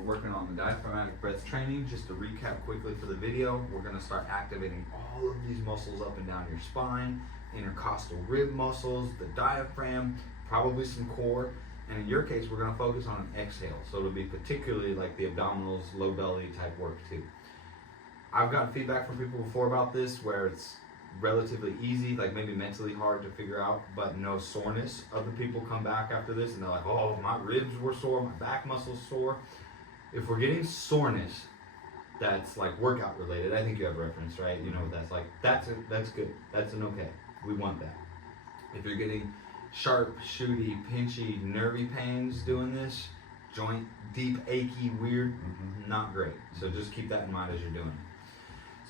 We're working on the diaphragmatic breath training. Just to recap quickly for the video, we're gonna start activating all of these muscles up and down your spine, intercostal rib muscles, the diaphragm, probably some core. And in your case, we're gonna focus on an exhale. So it'll be particularly like the abdominals, low belly type work too. I've gotten feedback from people before about this where it's relatively easy, like maybe mentally hard to figure out, but no soreness. Other people come back after this and they're like, oh, my ribs were sore, my back muscles sore. If we're getting soreness that's like workout related, I think you have reference, right? You know what that's like. That's good. That's an okay. We want that. If you're getting sharp, shooty, pinchy, nervy pains doing this, joint deep, achy, weird, not great. So just keep that in mind as you're doing it.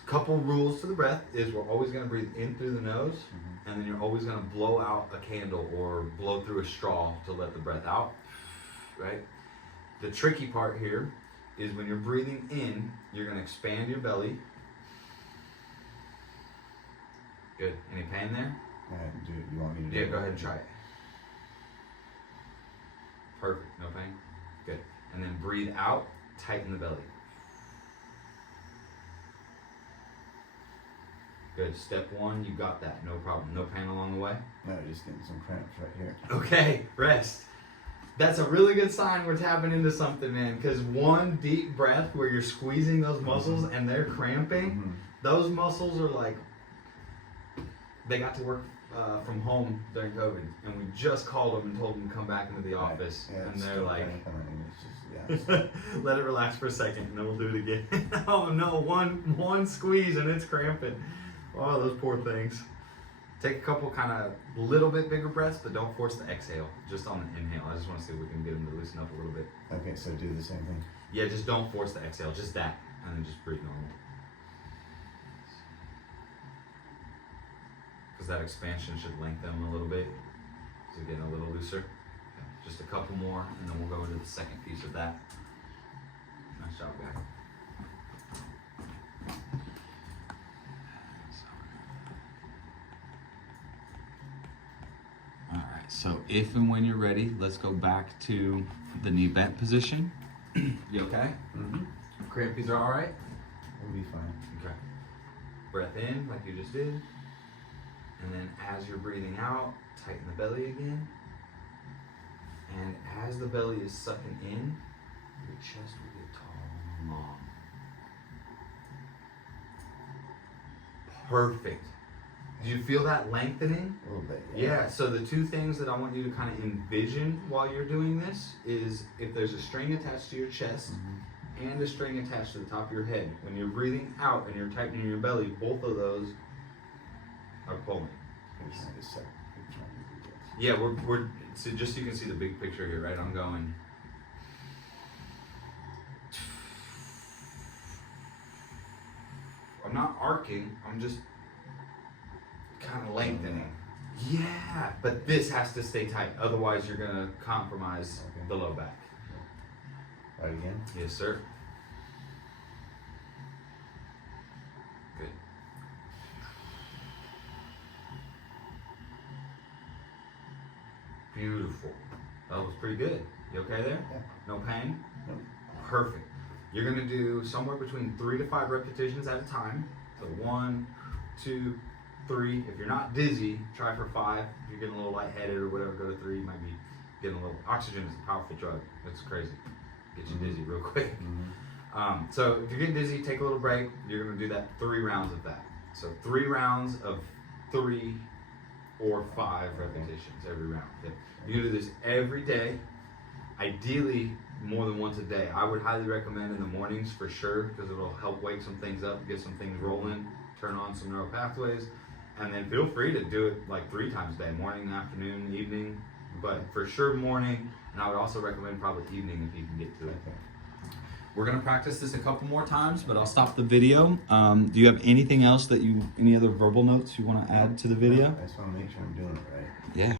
Couple rules to the breath is we're always going to breathe in through the nose, and then you're always going to blow out a candle or blow through a straw to let the breath out, right? The tricky part here is when you're breathing in, you're going to expand your belly. Good. Any pain there? Do you want me to do Yeah, it? go ahead and try it. Perfect. No pain? Good. And then breathe out, tighten the belly. Good. Step one, you got that. No problem. No pain along the way? No, just getting some cramps right here. Okay, rest. That's a really good sign we're tapping into something, man, because one deep breath where you're squeezing those muscles and they're cramping, those muscles are like, they got to work from home during COVID, and we just called them and told them to come back into the office, and they're like, let it relax for a second, and then we'll do it again. Oh no, one squeeze and it's cramping. Oh, those poor things. Take a couple kind of little bit bigger breaths, but don't force the exhale, just on the inhale. I just want to see if we can get them to loosen up a little bit. Okay, so do the same thing? Yeah, just don't force the exhale, just that, and then just breathe normal. Because that expansion should lengthen them a little bit, so getting a little looser. Okay, just a couple more, and then we'll go into the second piece of that. Nice job, guys. All right, so if and when you're ready, let's go back to the knee bent position. You okay? Crampies are all right? We'll be fine. Okay. Breath in, like you just did. And then as you're breathing out, tighten the belly again. And as the belly is sucking in, your chest will get tall and long. Perfect. Do you feel that lengthening? A little bit, Yeah, so the two things that I want you to kind of envision while you're doing this is if there's a string attached to your chest and a string attached to the top of your head. When you're breathing out and you're tightening your belly, both of those are pulling. Yeah, we're so just so you can see the big picture here, right? I'm going. I'm not arcing, I'm just kind of lengthening. Yeah, but this has to stay tight, otherwise you're gonna compromise the low back. Right again? Yes, sir. Good. Beautiful. That was pretty good. You okay there? Yeah. No pain? No. Perfect. You're gonna do somewhere between 3 to 5 repetitions at a time. So 1, 2, 3. If you're not dizzy, try for 5. If you're getting a little lightheaded or whatever, go to 3. You might be getting a little. Oxygen is a powerful drug. It's crazy. Get you dizzy real quick. So if you're getting dizzy, take a little break. You're gonna do that 3 rounds of that. So 3 rounds of 3 or 5 repetitions every round. Yep. You do this every day, ideally more than once a day. I would highly recommend in the mornings for sure, because it'll help wake some things up, get some things rolling, turn on some neural pathways, and then feel free to do it like 3 times a day, morning, afternoon, evening, but for sure morning, and I would also recommend probably evening if you can get to it. We're gonna practice this a couple more times, but I'll stop the video. Do you have anything else that any other verbal notes you wanna add to the video? I just wanna make sure I'm doing it right. Yeah.